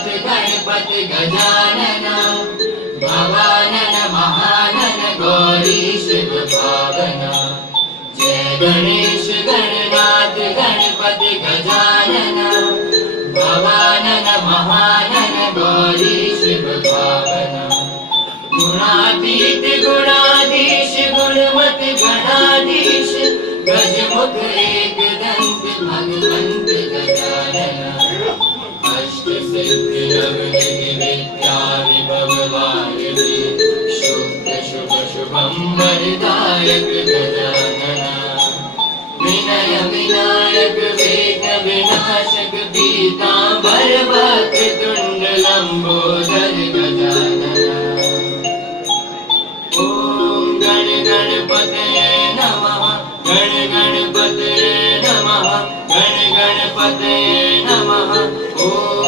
नाथ गणपति गजानन भवानन महानन गौरीश पावन। जय गणेश गणनाथ गणपति गजानन भवानन महानन गौरीश पावन। गुणातीत गुणाधीश गुणमति गणाधीश गजमुख एक दंत भगवंत गजानन। अष्ट सिद्धि नवनिधि विद्या विभव वारिधि शुभ शुभ शुभम वरदायक गजानन। विनय विनायक विघ्न विनाशक पीतांबर वक्रतुंड लंबोदर गजानन। ओम गण गणपतये नमः गण गणपतये नमः गण गणपतये नमः। ओम